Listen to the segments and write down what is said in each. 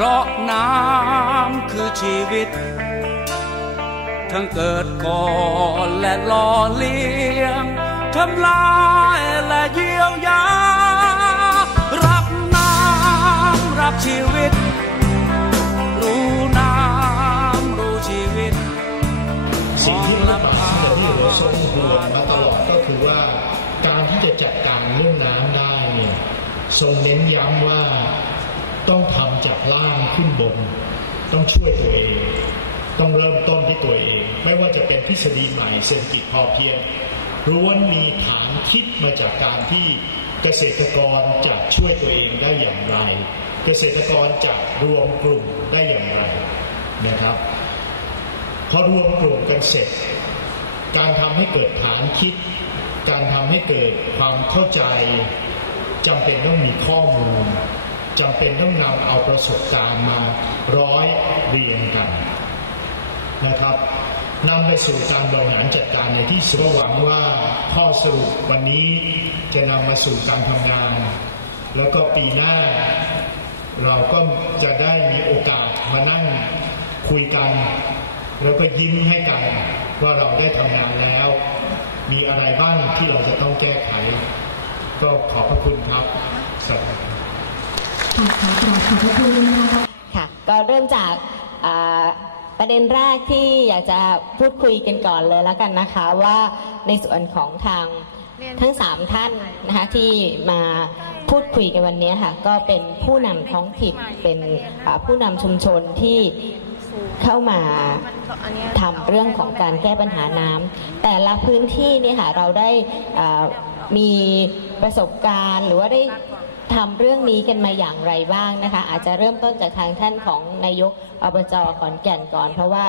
พราะน้ำคือชีวิต ทั้งเกิดก่อนและหล่อเลี้ยงทำลายและเยียวยา รักน้ำรักชีวิต รู้น้ำรู้ชีวิตสิ่งที่พระบาทสมเด็จพระทรงห่วงมาตลอดก็คือว่า การที่จะจัดการเรื่องน้ำได้เนี่ยทรงเน้นย้ำว่า ต้องทำจากล่างขึ้นบน ต้องช่วยตัวเอง ต้องเริ่มต้นที่ตัวเอง ไม่ว่าจะเป็นทฤษฎีใหม่เศรษฐกิจพอเพียงล้วนมีฐานคิดมาจากการที่เกษตรกรจะช่วยตัวเองได้อย่างไร เกษตรกรจะรวมกลุ่มได้อย่างไรนะครับพอรวมกลุ่มกันเสร็จ การทำให้เกิดฐานคิด การทำให้เกิดความเข้าใจจำเป็นต้องมีข้อมูล จำเป็นต้องนำเอาประสบการณ์มาร้อยเรียงกันนะครับนำไปสู่การบริหารจัดการในที่สุดหวังว่าข้อสรุปวันนี้จะนำมาสู่การทำงาน แล้วก็ปีหน้า เราก็จะได้มีโอกาสมานั่งคุยกัน แล้วก็ยิ้มให้กันว่าเราได้ทำงานแล้ว มีอะไรบ้างที่เราจะต้องแก้ไข ก็ขอบพระคุณครับสวัสดี ครับค่ะขอกราบขอบพระคุณนะคะค่ะก็เริ่มจากอ่าประเด็นแรกที่อยากจะพูดคุยกันก่อนเลยแล้วกันนะคะ ว่าในส่วนของทางทั้งสามท่านนะคะที่มาพูดคุยกันวันนี้ค่ะก็เป็นผู้นำท้องถิ่นเป็นอ่าผู้นำชุมชนที่เข้ามาทำเรื่องของการแก้ปัญหาน้ำแต่ละพื้นที่เนี่ยค่ะเราได้อ่ามีประสบการณ์หรือว่าได้ ทำเรื่องนี้กันมาอย่างไรบ้างนะคะ อาจจะเริ่มต้นจากทางท่านของนายกอบจขอนแก่นก่อน เพราะว่า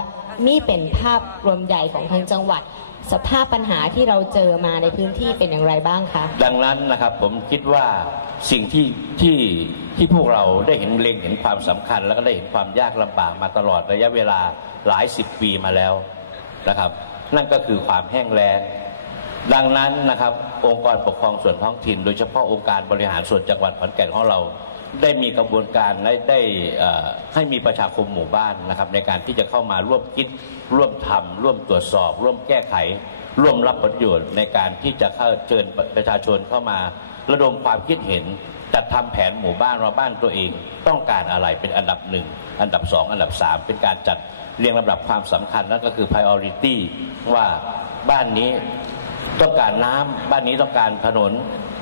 นี่เป็นภาพรวมใหญ่ของทางจังหวัด สภาพปัญหาที่เราเจอมาในพื้นที่เป็นอย่างไรบ้างคะดังนั้นนะครับผมคิดว่าสิ่งที่ที่ที่พวกเราได้เห็นเล็งเห็นความสำคัญ แล้วก็ได้เห็นความยากลำบากมาตลอดระยะเวลาหลายสิบปีมาแล้วนะครับ นั่นก็คือความแห้งแล้ง ดังนั้นนะครับองค์กรปกครองส่วนท้องถิ่น โดยเฉพาะองค์การบริหารส่วนจังหวัดขอนแก่นของเรา ได้มีกระบวนการและได้ให้มีประชาคมหมู่บ้านนะครับ ในการที่จะเข้ามาร่วมคิด ร่วมทำร่วมตรวจสอบ ร่วมแก้ไข ร่วมรับประโยชน์ในการที่จะเข้าเชิญประชาชนเข้ามา ระดมความคิดเห็นจัดทำแผนหมู่บ้านว่าบ้านตัวเองต้องการอะไรเป็นอันดับหนึ่งอันดับสองอันดับสามเป็นการจัดเรียงลำดับความสำคัญนั่นก็คือ priority ว่าบ้านนี้ ต้องการน้ำบ้านนี้ต้องการถนน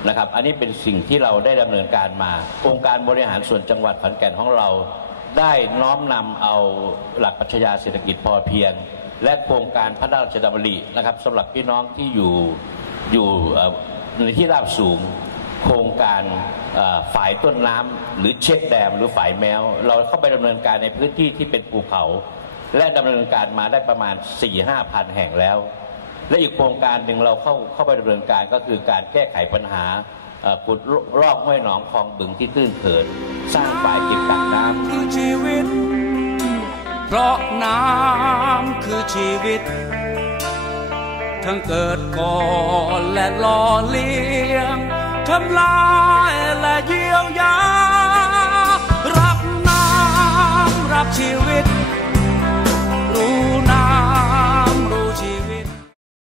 นะครับ อันนี้เป็นสิ่งที่เราได้ดำเนินการมา องค์การบริหารส่วนจังหวัดขอนแก่นของเราได้น้อมนำเอาหลักปรัชญาเศรษฐกิจพอเพียง และโครงการพระราชดำรินะครับสำหรับพี่น้องที่อยู่อยู่ในที่ราบสูงโครงการฝ่ายต้นน้ำหรือเช็คแดมหรือฝ่ายแมว เราเข้าไปดำเนินการในพื้นที่ที่เป็นภูเขา และดำเนินการมาได้ประมาณ4-5พันแห่งแล้ว และอีกโครงการหนึ่งเราเข้าเข้าไปดำเนินการก็คือการแก้ไขปัญหาขุดลอกห้วยหนองคลองบึงที่ตื้นเขินสร้างฝ่ายเก็บกักน้ำคือชีวิต เพราะน้ำคือชีวิต ทั้งเกิดก่อนและหล่อเลี้ยงทำลายและเยียวยา